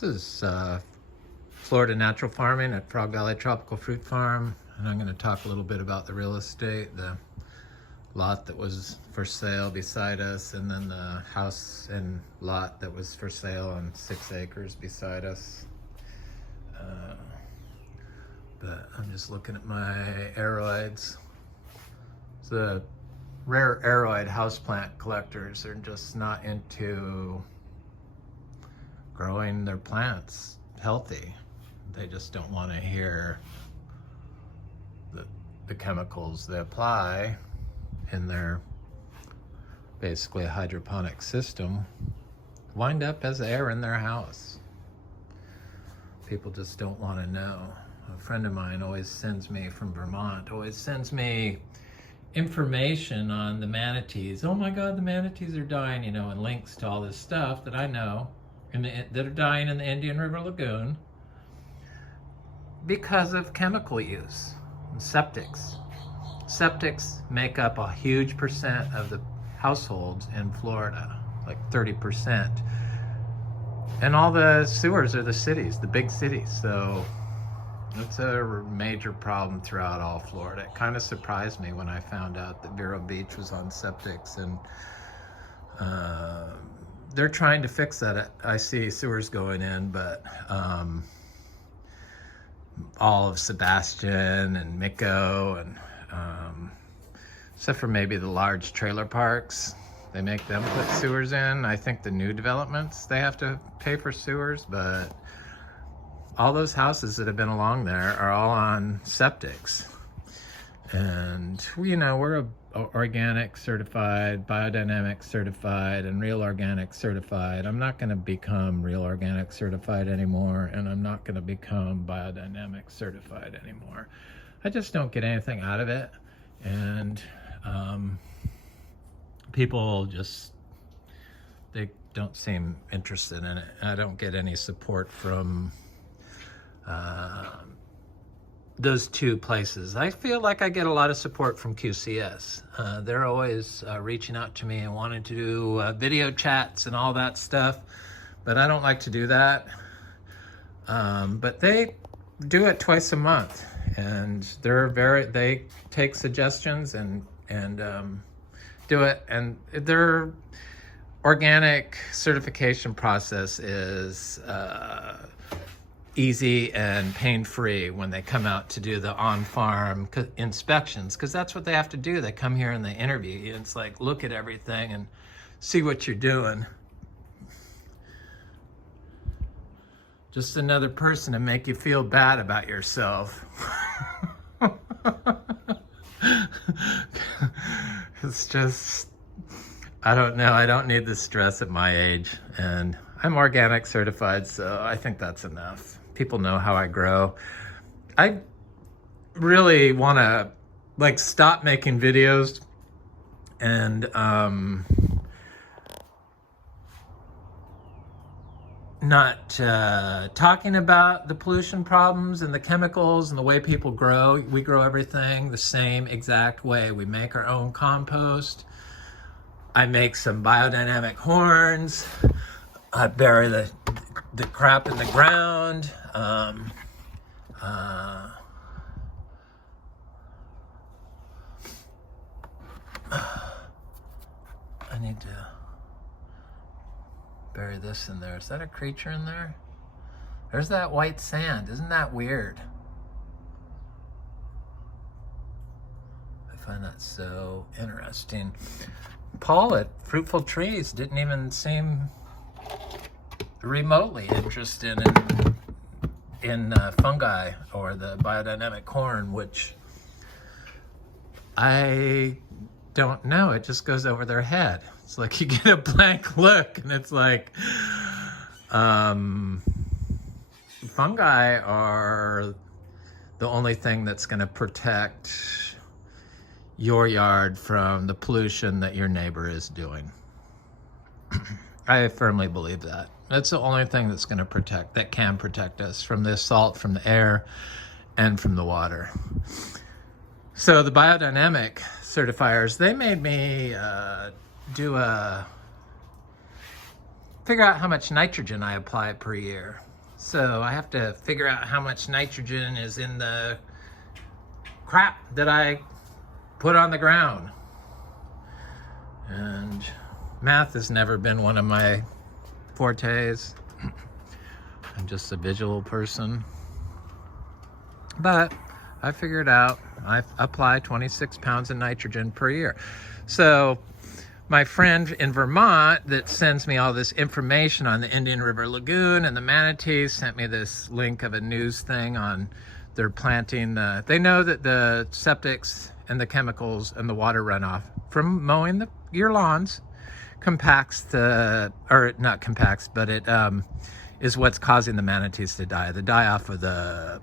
This is Florida Natural Farming at Frog Valley Tropical Fruit Farm, and I'm going to talk a little bit about the real estate, the lot that was for sale beside us, and then the house and lot that was for sale on 6 acres beside us. But I'm just looking at my aroids. The rare aroid houseplant collectors are just not into growing their plants healthy. They just don't want to hear the chemicals they apply in their basically hydroponic system wind up as air in their house. People just don't want to know. A friend of mine always sends me from Vermont, always sends me information on the manatees. Oh my God, the manatees are dying, you know, and links to all this stuff that I know that are dying in the Indian River Lagoon because of chemical use. Septics. Septics make up a huge percent of the households in Florida, like 30%. And all the sewers are the cities, the big cities. So it's a major problem throughout all Florida. It kind of surprised me when I found out that Vero Beach was on septics, and they're trying to fix that. I see sewers going in, but all of Sebastian and Miko, and except for maybe the large trailer parks, they make them put sewers in. I think the new developments, they have to pay for sewers, but all those houses that have been along there are all on septics. And you know, we're organic certified, biodynamic certified, and real organic certified. I'm not going to become real organic certified anymore, and I'm not going to become biodynamic certified anymore. I just don't get anything out of it, and people just, they don't seem interested in it. I don't get any support from those two places. I feel like I get a lot of support from QCS. They're always reaching out to me and wanting to do video chats and all that stuff, but I don't like to do that. But they do it twice a month, and they take suggestions and do it, and their organic certification process is easy and pain-free when they come out to do the on-farm inspections, because that's what they have to do. They come here and they interview you. It's like, look at everything and see what you're doing. Just another person to make you feel bad about yourself. It's just, I don't know. I don't need the stress at my age, and I'm organic certified, so I think that's enough. People know how I grow. I really want to stop making videos and not talking about the pollution problems and the chemicals and the way people grow. We grow everything the same exact way. We make our own compost. I make some biodynamic horns. I bury the crap in the ground. I need to bury this in there. Is that a creature in there? There's that white sand. Isn't that weird? I find that so interesting. Paul at Fruitful Trees didn't even seem remotely interested in fungi or the biodynamic corn, which I don't know. It just goes over their head. It's like you get a blank look, and it's like fungi are the only thing that's going to protect your yard from the pollution that your neighbor is doing. I firmly believe that. That's the only thing that's going to protect, that can protect us from the salt, from the air, and from the water. So the biodynamic certifiers, they made me do a figure out how much nitrogen I apply per year. So I have to figure out how much nitrogen is in the crap that I put on the ground. And math has never been one of my fortes. I'm just a visual person. But I figured out I apply 26 pounds of nitrogen per year. So my friend in Vermont that sends me all this information on the Indian River Lagoon and the Manatees sent me this link of a news thing on they're planting they know that the septics and the chemicals and the water runoff from mowing your lawns compacts or not compacts, but it is what's causing the manatees to die. They die off of the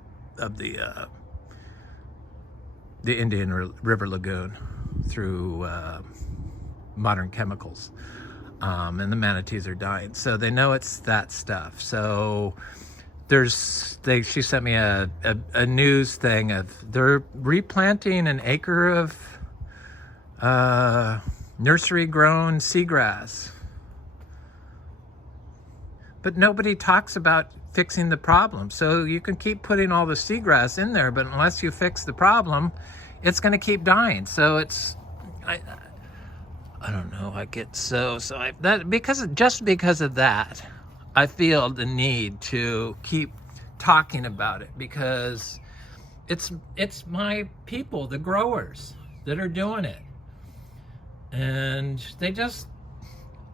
Indian River Lagoon through modern chemicals, and the manatees are dying. So they know it's that stuff. So she sent me a news thing of they're replanting an acre of nursery grown seagrass. But nobody talks about fixing the problem. So you can keep putting all the seagrass in there, but unless you fix the problem, it's going to keep dying. So I don't know. I get because of that, I feel the need to keep talking about it, because it's my people, the growers, that are doing it. And they just,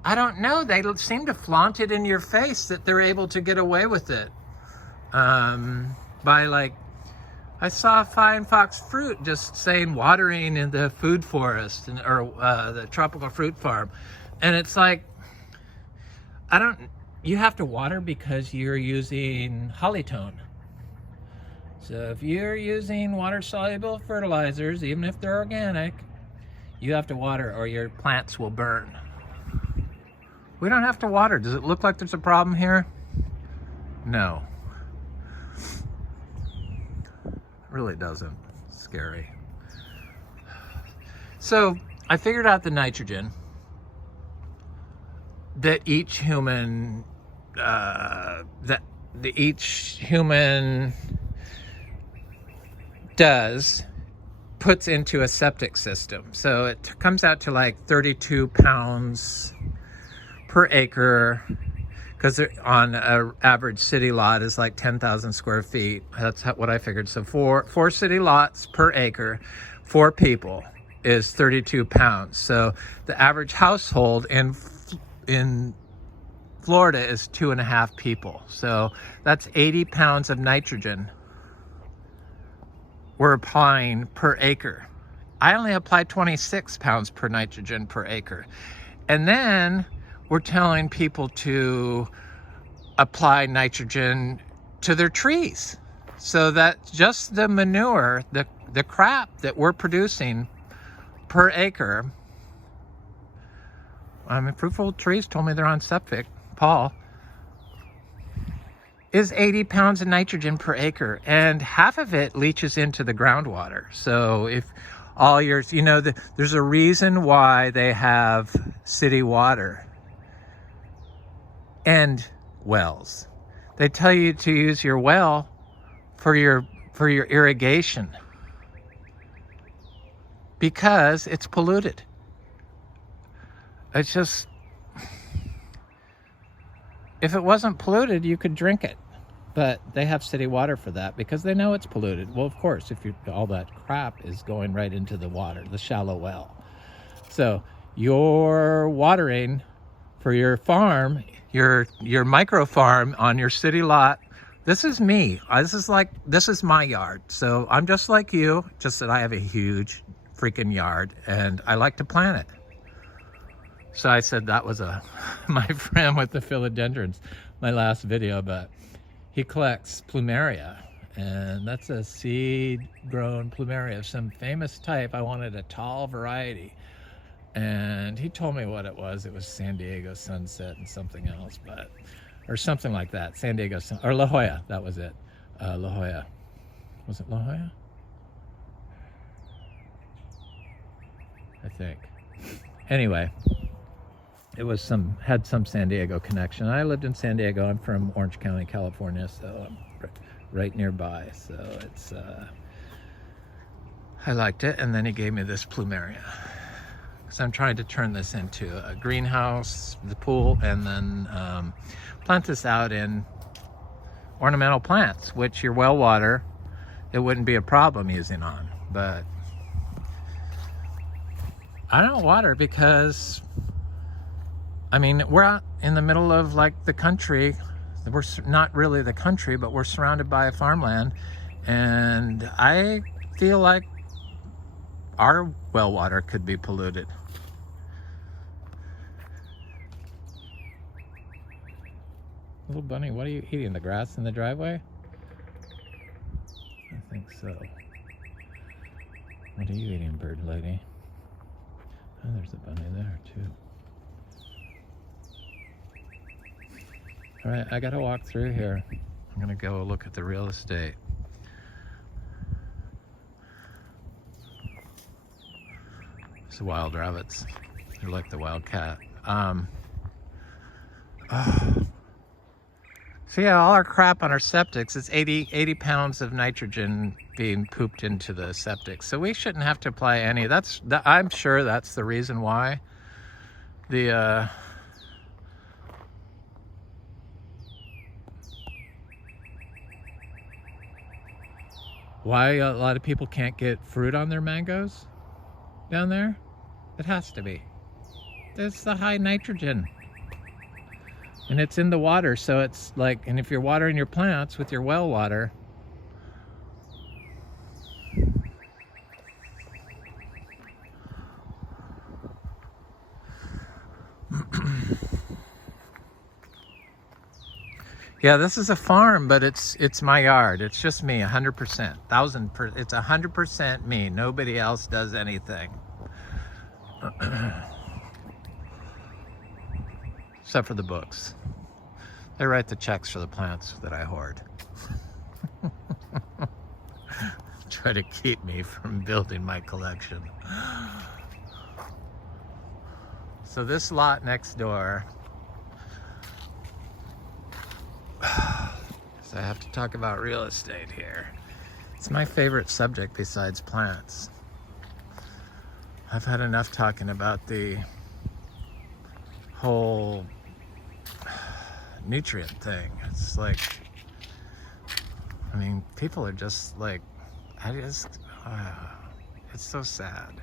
I don't know, they seem to flaunt it in your face that they're able to get away with it. By like, I saw Fine Fox Fruit just saying watering in the food forest or the tropical fruit farm. And it's like, you have to water because you're using hollytone. So if you're using water-soluble fertilizers, even if they're organic, you have to water or your plants will burn. We don't have to water. Does it look like there's a problem here? No. It really doesn't. It's scary. So I figured out the nitrogen that each human puts into a septic system. So it comes out to like 32 pounds per acre, because on an average city lot is like 10,000 square feet. That's what I figured. So four city lots per acre, 4 people, is 32 pounds. So the average household in Florida is 2.5 people. So that's 80 pounds of nitrogen we're applying per acre. I only apply 26 pounds per nitrogen per acre. And then we're telling people to apply nitrogen to their trees. So that just the manure, the crap that we're producing per acre. Fruitful Trees told me they're on septic, Paul, is 80 pounds of nitrogen per acre, and half of it leaches into the groundwater. So if all yours, there's a reason why they have city water and wells. They tell you to use your well for your irrigation because it's polluted. It's just, if it wasn't polluted, you could drink it. But they have city water for that because they know it's polluted. Well, of course, all that crap is going right into the water, the shallow well. So you're watering for your farm, your micro farm on your city lot. This is me. This is my yard. So I'm just like you, just that I have a huge freaking yard and I like to plant it. So I said that was my friend with the philodendrons, my last video, but he collects plumeria, and that's a seed-grown plumeria of some famous type. I wanted a tall variety, and he told me what it was. It was San Diego Sunset and something else, or something like that. San Diego or La Jolla, that was it. La Jolla. Was it La Jolla? I think. Anyway. it was had some San Diego connection. I lived in San Diego. I'm from Orange County, California, so I'm right nearby. So it's I liked it. And then he gave me this plumeria because I'm trying to turn this into a greenhouse, the pool, and then plant this out in ornamental plants, which your well water, it wouldn't be a problem using on. But I don't water because, I mean, we're out in the middle of like the country. We're not really the country, but we're surrounded by farmland. And I feel like our well water could be polluted. Little bunny, what are you eating? The grass in the driveway? I think so. What are you eating, bird lady? Oh, there's a bunny there too. All right, I gotta walk through here. I'm gonna go look at the real estate. It's the wild rabbits. They're like the wild cat. So yeah, all our crap on our septics, it's 80 pounds of nitrogen being pooped into the septic. So we shouldn't have to apply any. I'm sure that's the reason why why a lot of people can't get fruit on their mangoes down there. It has to be. There's the high nitrogen. And it's in the water, so it's like, and if you're watering your plants with your well water, yeah, this is a farm, but it's my yard. It's just me, 100%, 1000%. It's 100% me. Nobody else does anything. Except for the books. They write the checks for the plants that I hoard. Try to keep me from building my collection. So this lot next door, so I have to talk about real estate here. It's my favorite subject besides plants. I've had enough talking about the whole nutrient thing. It's like, I mean, people are just like, it's so sad.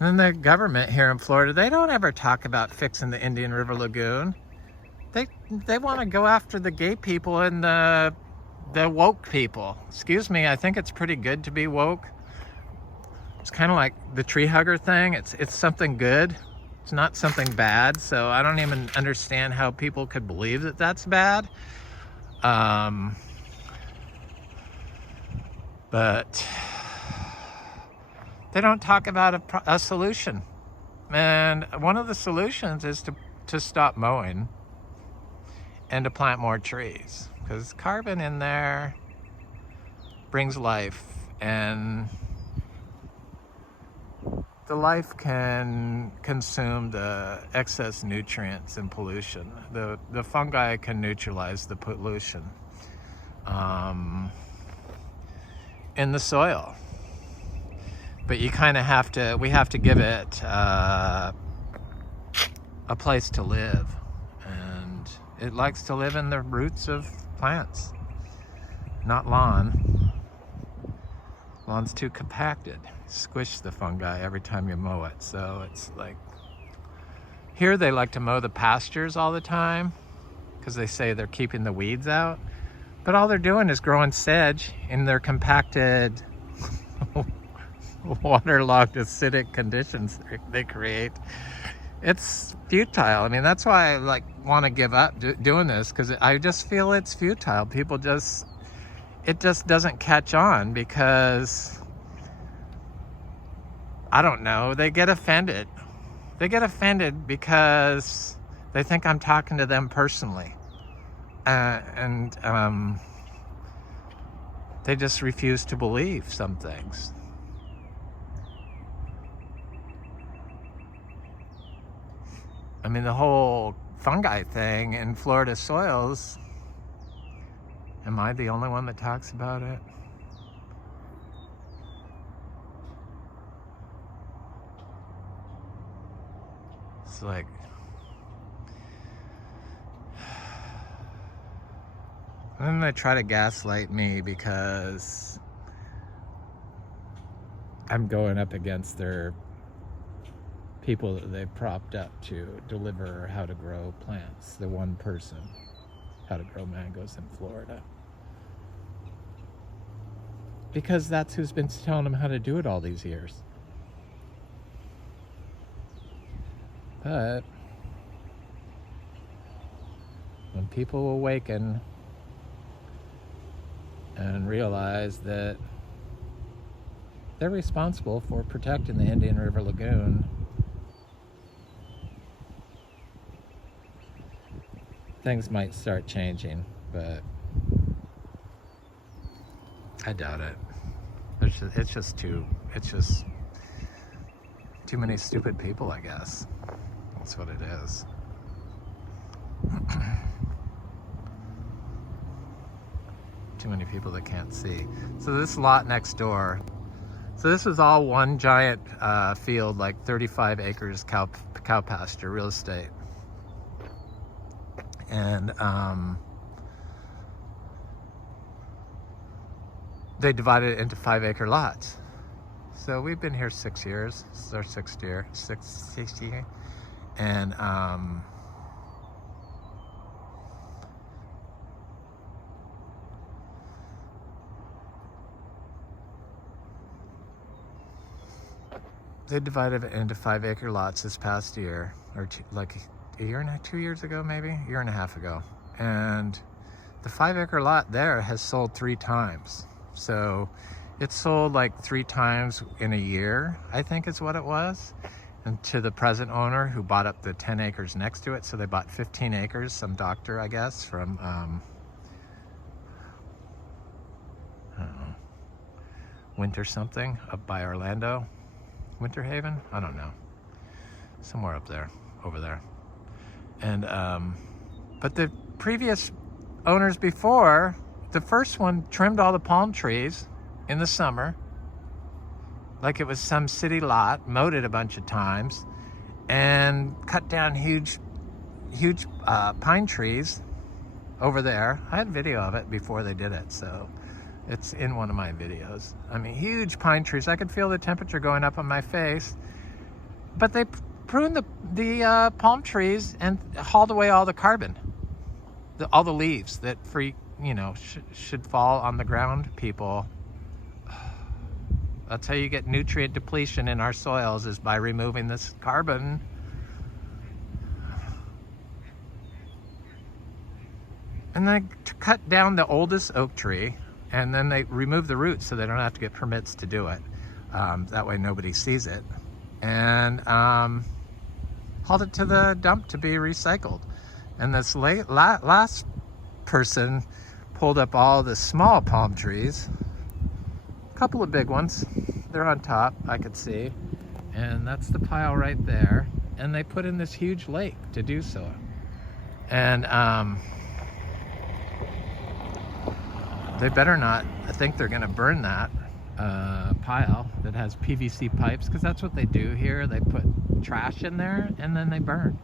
And then the government here in Florida, they don't ever talk about fixing the Indian River Lagoon. They want to go after the gay people and the woke people. Excuse me, I think it's pretty good to be woke. It's kind of like the Treehugger thing. It's something good. It's not something bad. So I don't even understand how people could believe that that's bad. But they don't talk about a solution. And one of the solutions is to stop mowing and to plant more trees, because carbon in there brings life, and the life can consume the excess nutrients and pollution. The fungi can neutralize the pollution in the soil. But you kind of we have to give it a place to live. And it likes to live in the roots of plants, not lawn. Lawn's too compacted. Squish the fungi every time you mow it. So it's like, here they like to mow the pastures all the time because they say they're keeping the weeds out. But all they're doing is growing sedge in their compacted, waterlogged, acidic conditions they create. It's futile. I mean, that's why I want to give up doing this, because I just feel it's futile. People it just doesn't catch on, because I don't know, they get offended. They get offended because they think I'm talking to them personally. And they just refuse to believe some things. I mean, the whole fungi thing in Florida soils, am I the only one that talks about it? It's like, and then they try to gaslight me because I'm going up against their people that they've propped up to deliver how to grow plants. The one person, how to grow mangoes in Florida. Because that's who's been telling them how to do it all these years. But when people awaken and realize that they're responsible for protecting the Indian River Lagoon, things might start changing, but I doubt it. It's just too many stupid people, I guess. That's what it is. Too many people that can't see. So this lot next door, so this was all one giant field, like 35 acres cow pasture, real estate. And they divided it into 5-acre lots. So we've been here 6 years. This is our 6th year. And they divided it into 5-acre lots this past year, or like a year and 2 years ago, maybe a year and a half ago. And the 5-acre lot there has sold 3 times. So it sold like 3 times in a year, I think is what it was. And to the present owner who bought up the 10 acres next to it. So they bought 15 acres, some doctor, I guess, from, I don't know, Winter something up by Orlando. Winter Haven? I don't know. Somewhere up there, over there. And, but the previous owners before, the first one trimmed all the palm trees in the summer, like it was some city lot, mowed it a bunch of times, and cut down huge pine trees over there. I had video of it before they did it, so it's in one of my videos. I mean, huge pine trees. I could feel the temperature going up on my face. But they pruned the palm trees and hauled away all the carbon, all the leaves that should fall on the ground, people. That's how you get nutrient depletion in our soils, is by removing this carbon. And they cut down the oldest oak tree, and then they remove the roots so they don't have to get permits to do it. That way nobody sees it. And hauled it to the dump to be recycled. And this last person pulled up all the small palm trees, a couple of big ones. They're on top, I could see. And that's the pile right there. And they put in this huge lake to do so. And they better not. I think they're gonna burn that pile that has PVC pipes, because that's what they do here. They put trash in there and then they burn.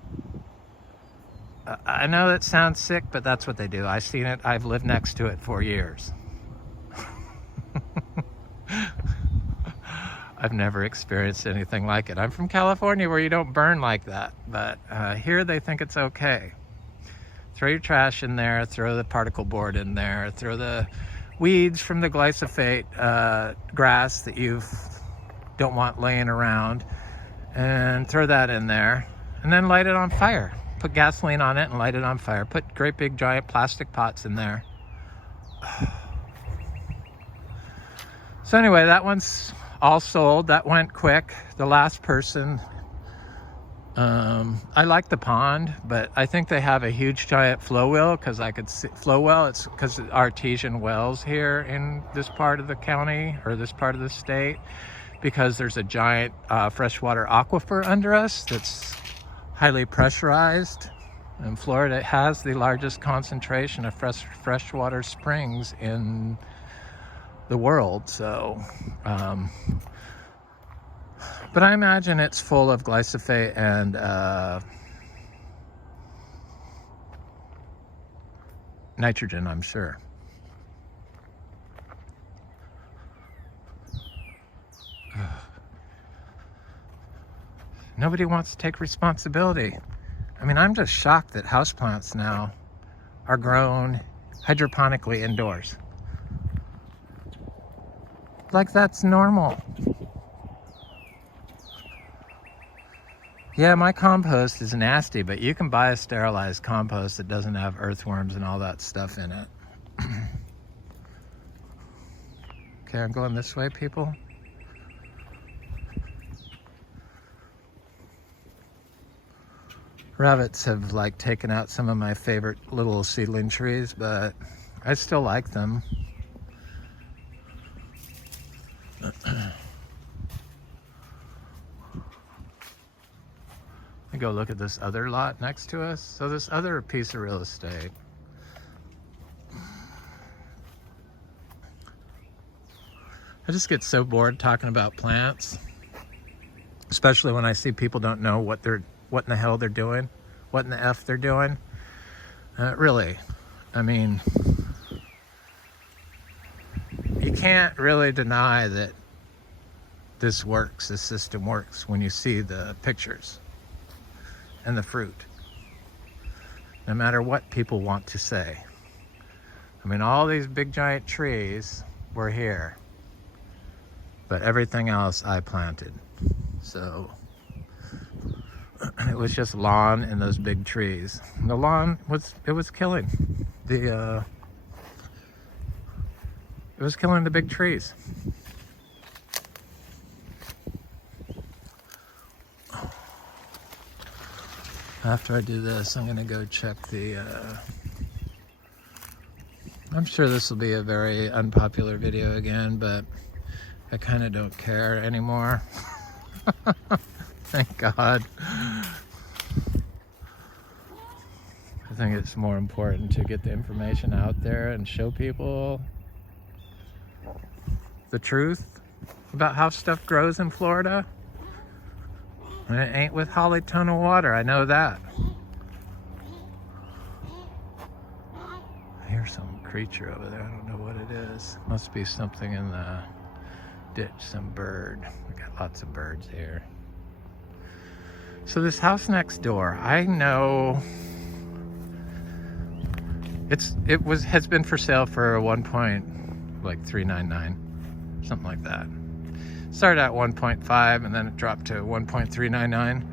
I know that sounds sick, but that's what they do. I've seen it. I've lived next to it for years. I've never experienced anything like it. I'm from California, where you don't burn like that, but here they think it's okay. Throw your trash in there, throw the particle board in there, throw the weeds from the glyphosate grass that you don't want laying around, and throw that in there, and then light it on fire. Put gasoline on it and light it on fire. Put great big giant plastic pots in there. So anyway, that one's all sold. That went quick. The last person, I like the pond, but I think they have a huge giant flow well, because I could see flow well. It's because of artesian wells here in this part of the county, or this part of the state, because there's a giant freshwater aquifer under us that's highly pressurized. And Florida has the largest concentration of freshwater springs in the world. So, but I imagine it's full of glyphosate and nitrogen, I'm sure. Nobody wants to take responsibility. I mean, I'm just shocked that houseplants now are grown hydroponically indoors. Like that's normal. Yeah, my compost is nasty, but you can buy a sterilized compost that doesn't have earthworms and all that stuff in it. Okay, I'm going this way, people. Rabbits have like taken out some of my favorite little seedling trees, but I still like them. We go look at this other lot next to us. So this other piece of real estate. I just get so bored talking about plants, especially when I see people don't know what in the hell they're doing, what in the F they're doing. Really, I mean, you can't really deny that this works, this system works when you see the pictures and the fruit, no matter what people want to say. I mean, all these big giant trees were here, but everything else I planted. So it was just lawn and those big trees. And the lawn was killing the it was killing the big trees. After I do this, I'm gonna go check the I'm sure this will be a very unpopular video again, but I kind of don't care anymore. Thank God. I think it's more important to get the information out there and show people the truth about how stuff grows in Florida. And it ain't with holly ton of water, I know that. I hear some creature over there, I don't know what it is. Must be something in the ditch, some bird. We got lots of birds here. So this house next door, I know has been for sale for $1.399, something like that. Started at 1.5 and then it dropped to 1.399.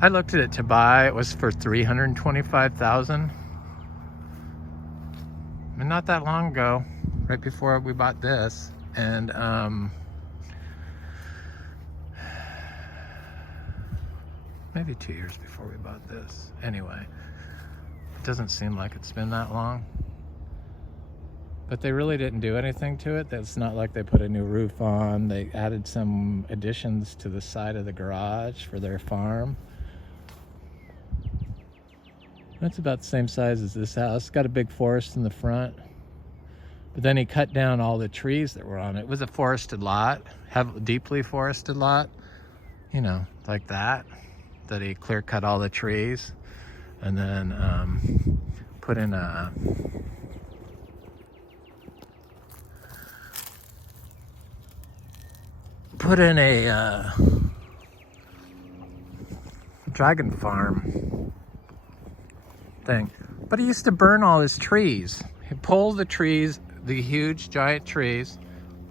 I looked at it to buy. It was for $325,000. I mean, not that long ago, right before we bought this, and maybe 2 years before we bought this. Anyway, it doesn't seem like it's been that long. But they really didn't do anything to it. It's not like they put a new roof on. They added some additions to the side of the garage for their farm. That's about the same size as this house. It's got a big forest in the front. But then he cut down all the trees that were on it. It was a forested lot, deeply forested lot, you know, like that he clear cut all the trees and then put in a dragon farm thing. But he used to burn all his trees. He'd pull the trees, the huge giant trees,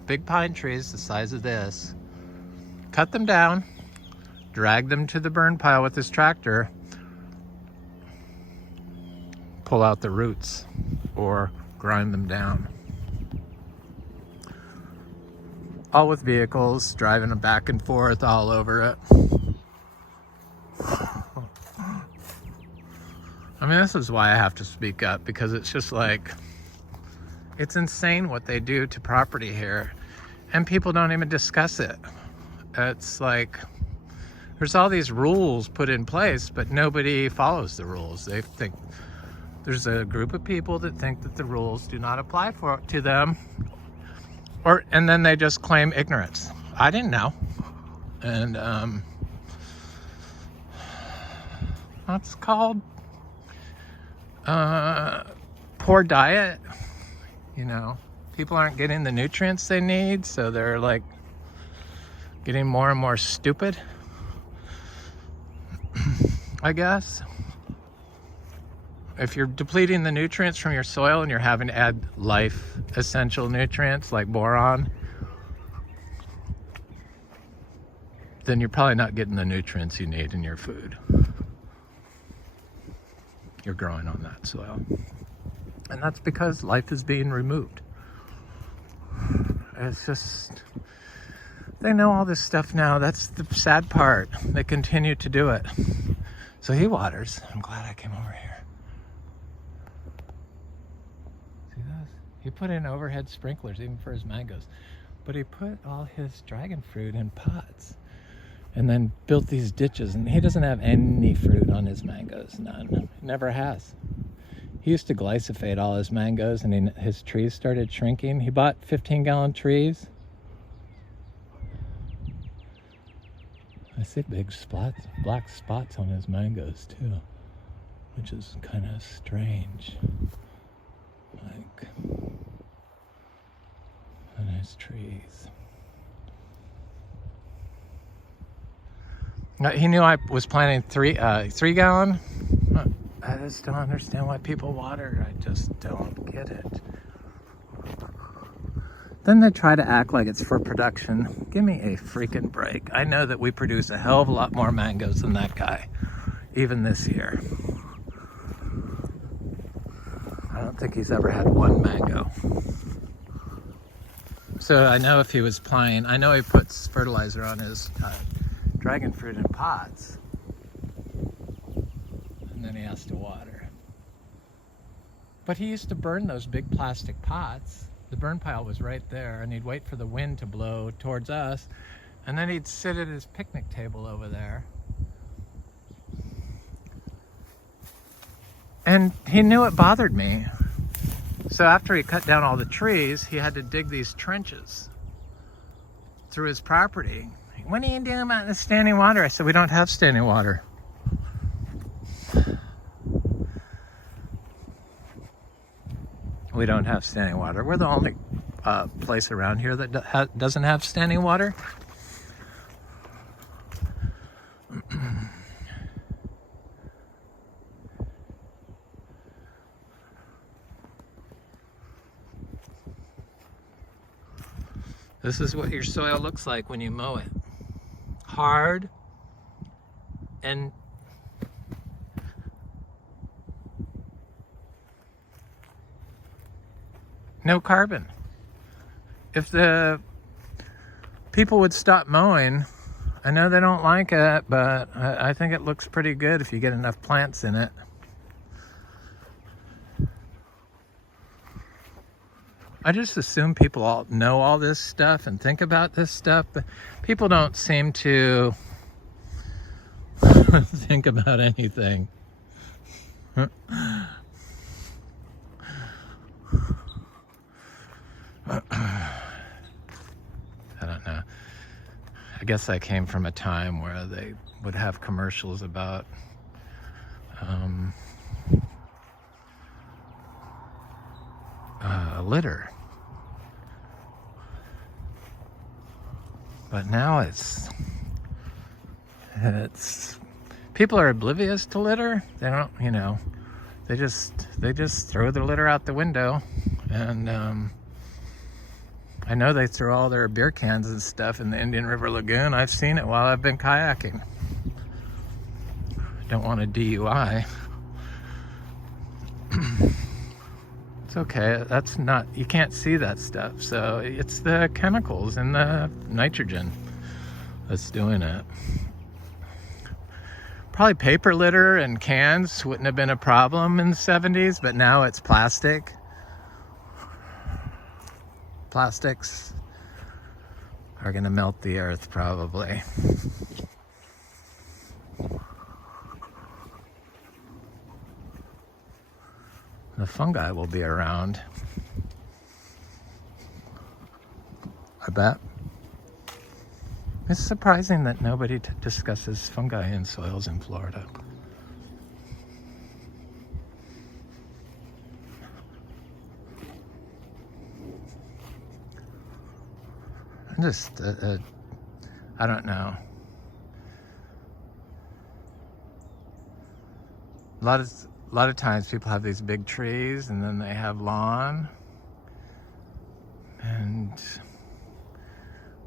big pine trees the size of this, cut them down, drag them to the burn pile with his tractor, pull out the roots or grind them down. All with vehicles, driving them back and forth all over it. I mean, this is why I have to speak up, because it's just like, it's insane what they do to property here, and people don't even discuss it. It's like, There's all these rules put in place, but nobody follows the rules. They think there's a group of people that think that the rules do not apply to them, and then they just claim ignorance. I didn't know, and that's called poor diet. You know, people aren't getting the nutrients they need, so they're like getting more and more stupid, I guess. If you're depleting the nutrients from your soil and you're having to add life essential nutrients like boron, then you're probably not getting the nutrients you need in your food. You're growing on that soil. And that's because life is being removed. It's just, they know all this stuff now. That's the sad part. They continue to do it. So he waters. I'm glad I came over here. See this? He put in overhead sprinklers even for his mangoes. But he put all his dragon fruit in pots and then built these ditches. And he doesn't have any fruit on his mangoes. None. Never has. He used to glyphosate all his mangoes, and his trees started shrinking. He bought 15-gallon trees. I see big spots, black spots on his mangoes too, which is kind of strange. Like on his trees. He knew I was planting 3-gallon. I just don't understand why people water. I just don't get it. Then they try to act like it's for production. Give me a freaking break. I know that we produce a hell of a lot more mangoes than that guy, even this year. I don't think he's ever had one mango. So I know if he was applying, I know he puts fertilizer on his dragon fruit in pots. And then he has to water. But he used to burn those big plastic pots. The burn pile was right there, and he'd wait for the wind to blow towards us, and then he'd sit at his picnic table over there. And he knew it bothered me. So after he cut down all the trees, he had to dig these trenches through his property. What are you doing about the standing water? I said, we don't have standing water. We don't have standing water. We're the only place around here that doesn't have standing water. This is what your soil looks like when you mow it. Hard and no carbon. If the people would stop mowing, I know they don't like it, but I think it looks pretty good if you get enough plants in it. I just assume people all know all this stuff and think about this stuff, but people don't seem to think about anything. I don't know. I guess I came from a time where they would have commercials about litter. But now it's people are oblivious to litter. They don't, they just throw their litter out the window. And I know they throw all their beer cans and stuff in the Indian River Lagoon. I've seen it while I've been kayaking. Don't want a DUI. It's okay. That's not, you can't see that stuff. So it's the chemicals and the nitrogen that's doing it. Probably paper litter and cans wouldn't have been a problem in the 70s, but now it's plastic. Plastics are gonna melt the earth probably. the fungi will be around. I bet. It's surprising that nobody discusses fungi in soils in Florida. I'm just, I don't know. A lot of times people have these big trees and then they have lawn. And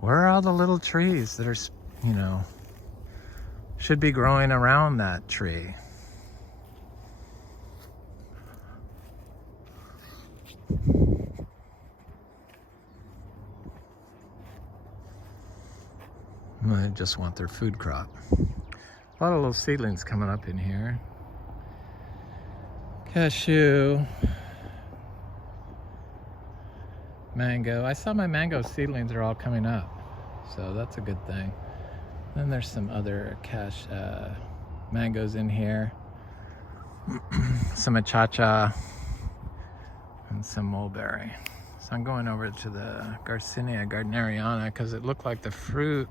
where are all the little trees that are, you know, should be growing around that tree? They just want their food crop. A lot of little seedlings coming up in here. Cashew. Mango. I saw my mango seedlings are all coming up, so that's a good thing. Then there's some other mangoes in here. Some achacha and some mulberry. So I'm going over to the Garcinia gardneriana because it looked like the fruit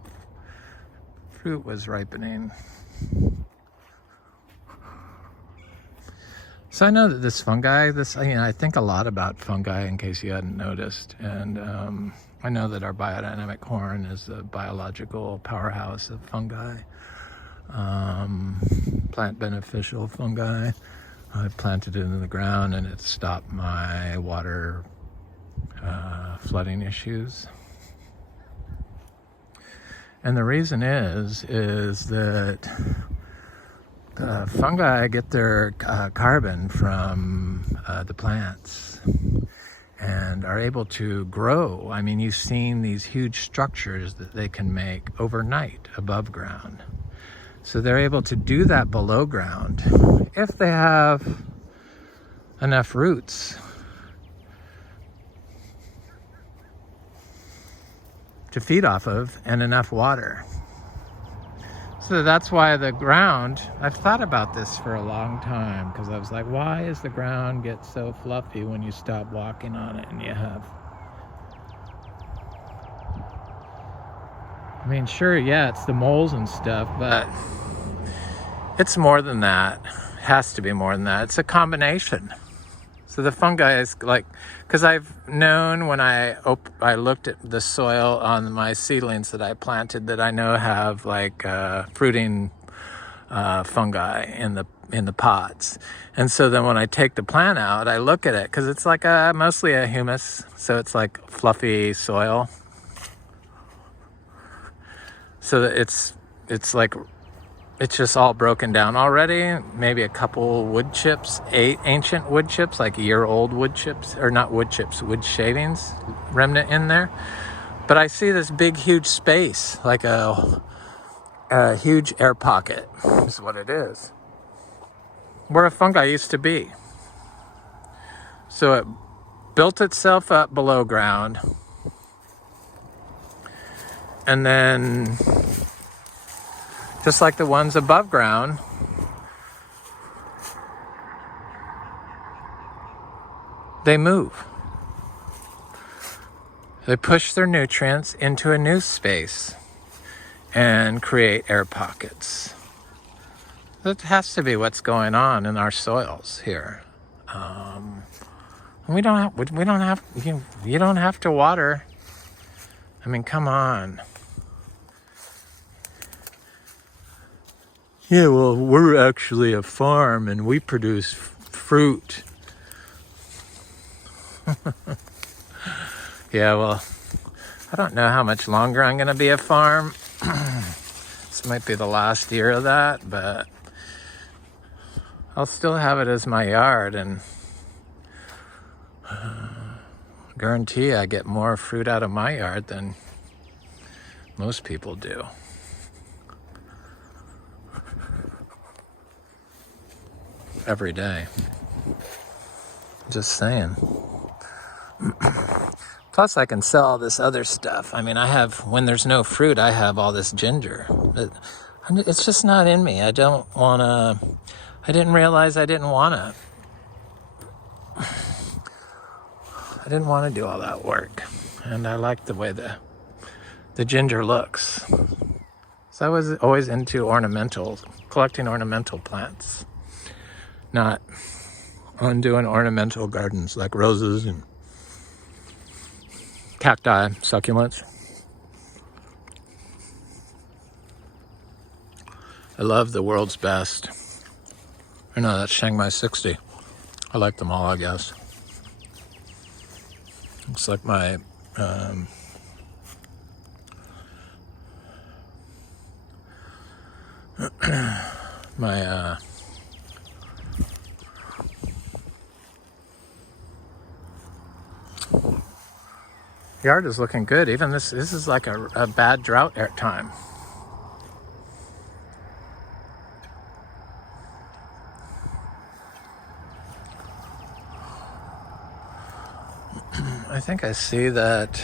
was ripening. So I know that this fungi, I think a lot about fungi in case you hadn't noticed. And I know that our biodynamic horn is a biological powerhouse of fungi, plant beneficial fungi. I planted it in the ground and it stopped my water flooding issues. And the reason is that fungi get their carbon from the plants and are able to grow. I mean, you've seen these huge structures that they can make overnight above ground. So they're able to do that below ground if they have enough roots to feed off of and enough water. So that's why the ground, I've thought about this for a long time because I was like, why does the ground get so fluffy when you stop walking on it and you have, I mean, sure, yeah, it's the moles and stuff, but it's more than that. It has to be more than that. It's a combination. So the fungi is like, because I've known when I looked at the soil on my seedlings that I planted that I know have like fruiting fungi in the pots. And so then when I take the plant out, I look at it because it's like mostly a humus, so it's like fluffy soil. So it's like, it's just all broken down already. Maybe a couple wood chips, ancient wood chips, like year-old wood chips, or not wood chips, wood shavings remnant in there. But I see this big, huge space, like a huge air pocket is what it is, where a fungi used to be. So it built itself up below ground, and then just like the ones above ground, they move. They push their nutrients into a new space and create air pockets. That has to be what's going on in our soils here. You don't have to water. I mean, come on. Yeah, well, we're actually a farm and we produce fruit. Yeah, well, I don't know how much longer I'm going to be a farm. This might be the last year of that, but I'll still have it as my yard, and guarantee I get more fruit out of my yard than most people do. Every day. Just saying. Plus I can sell all this other stuff. I mean, when there's no fruit, I have all this ginger. It's just not in me. I didn't realize I didn't want to didn't want to do all that work. And I liked the way the ginger looks. So I was always into collecting ornamental plants. Not on doing ornamental gardens like roses and cacti, succulents. I love the world's best. I know that's Chiang Mai 60. I like them all, I guess. Looks like my yard is looking good. Even this is like a bad drought time. I think I see that.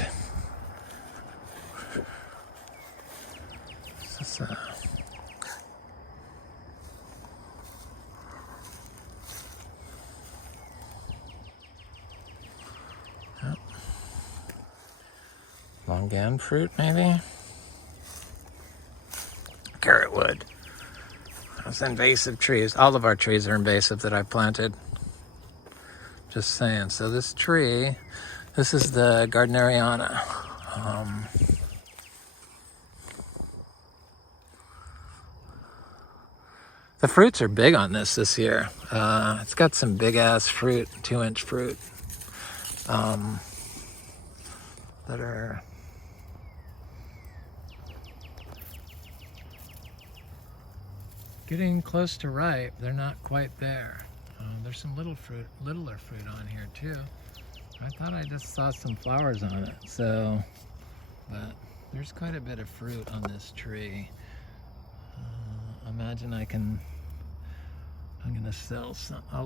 Yep. Longan fruit, maybe? Carrot wood. Those invasive trees. All of our trees are invasive that I've planted. Just saying. So this tree, this is the garden Ariana. The fruits are big on this year. It's got some big ass fruit, 2-inch fruit, that are getting close to ripe. They're not quite there. There's some littler fruit on here too. I thought I just saw some flowers on it. So, but there's quite a bit of fruit on this tree. Imagine I'm gonna sell a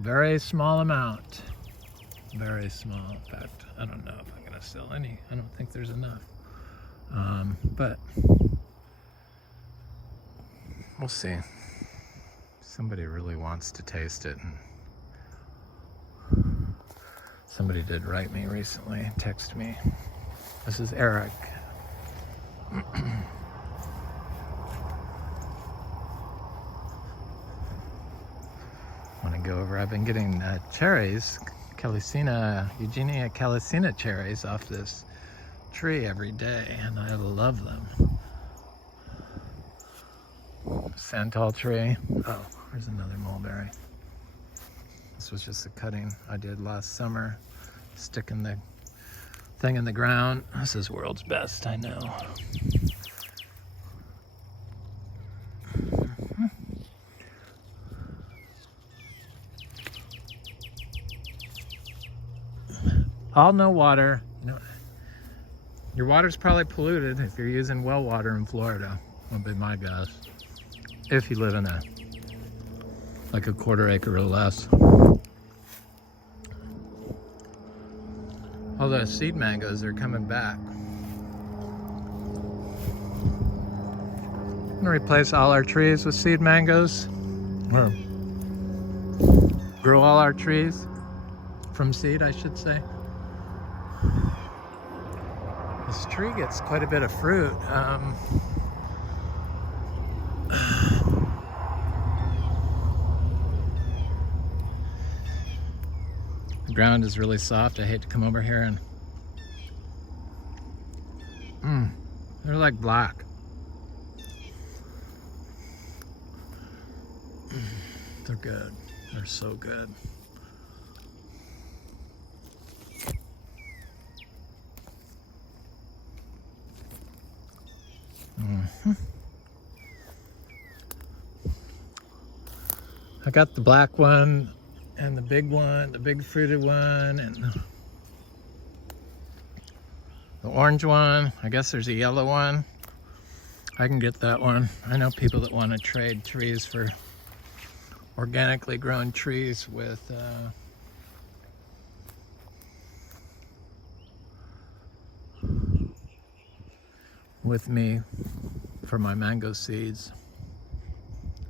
very small amount. Very small. In fact, I don't know if I'm gonna sell any. I don't think there's enough. But we'll see. Somebody really wants to taste it. And somebody did write me recently, text me. This is Eric. Want to go over? I've been getting cherries, Eugenia Calycina cherries off this tree every day, and I love them. Santal tree. Oh, there's another mulberry. This was just a cutting I did last summer, sticking the thing in the ground. This is world's best, I know. All no water. No, your water's probably polluted if you're using well water in Florida, would be my guess. If you live in like a 1/4 acre or less. Although seed mangoes are coming back. I'm gonna replace all our trees with seed mangoes, or grow all our trees from seed, I should say. This tree gets quite a bit of fruit. The ground is really soft. I hate to come over here and they're like black. They're good. They're so good. I got the black one and the big one, the big fruited one, and the orange one. I guess there's a yellow one. I can get that one. I know people that want to trade trees for organically grown trees with me for my mango seeds.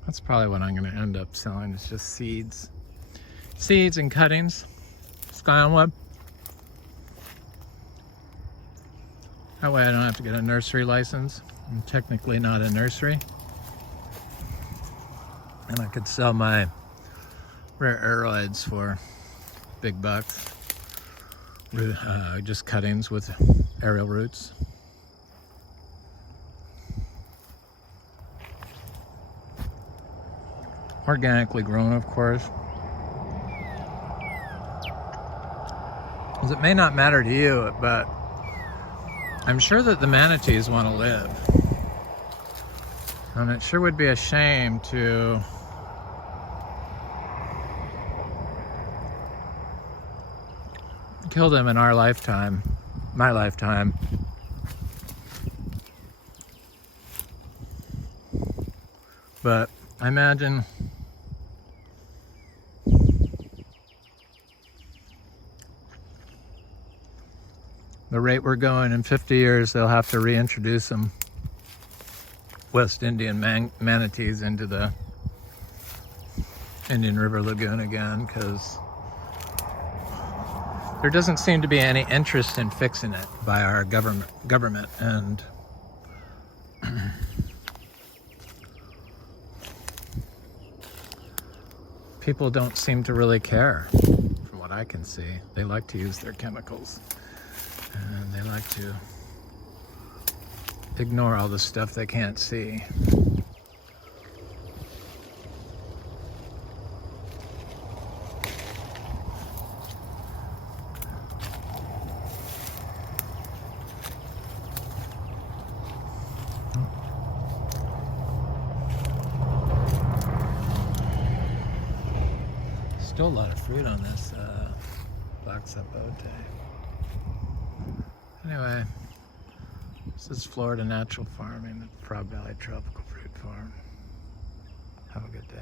That's probably what I'm going to end up selling. It's just seeds and cuttings, skyline wood. That way I don't have to get a nursery license. I'm technically not a nursery. And I could sell my rare aroids for big bucks. Just cuttings with aerial roots. Organically grown, of course. Because it may not matter to you, but I'm sure that the manatees want to live. And it sure would be a shame to kill them in our lifetime, my lifetime. But I imagine the rate we're going, in 50 years, they'll have to reintroduce some West Indian manatees into the Indian River Lagoon again, because there doesn't seem to be any interest in fixing it by our government, and people don't seem to really care, from what I can see. They like to use their chemicals, and they like to ignore all the stuff they can't see. Still a lot of fruit on this black sapote. Anyway, this is Florida Natural Farming, the Frog Valley Tropical Fruit Farm. Have a good day.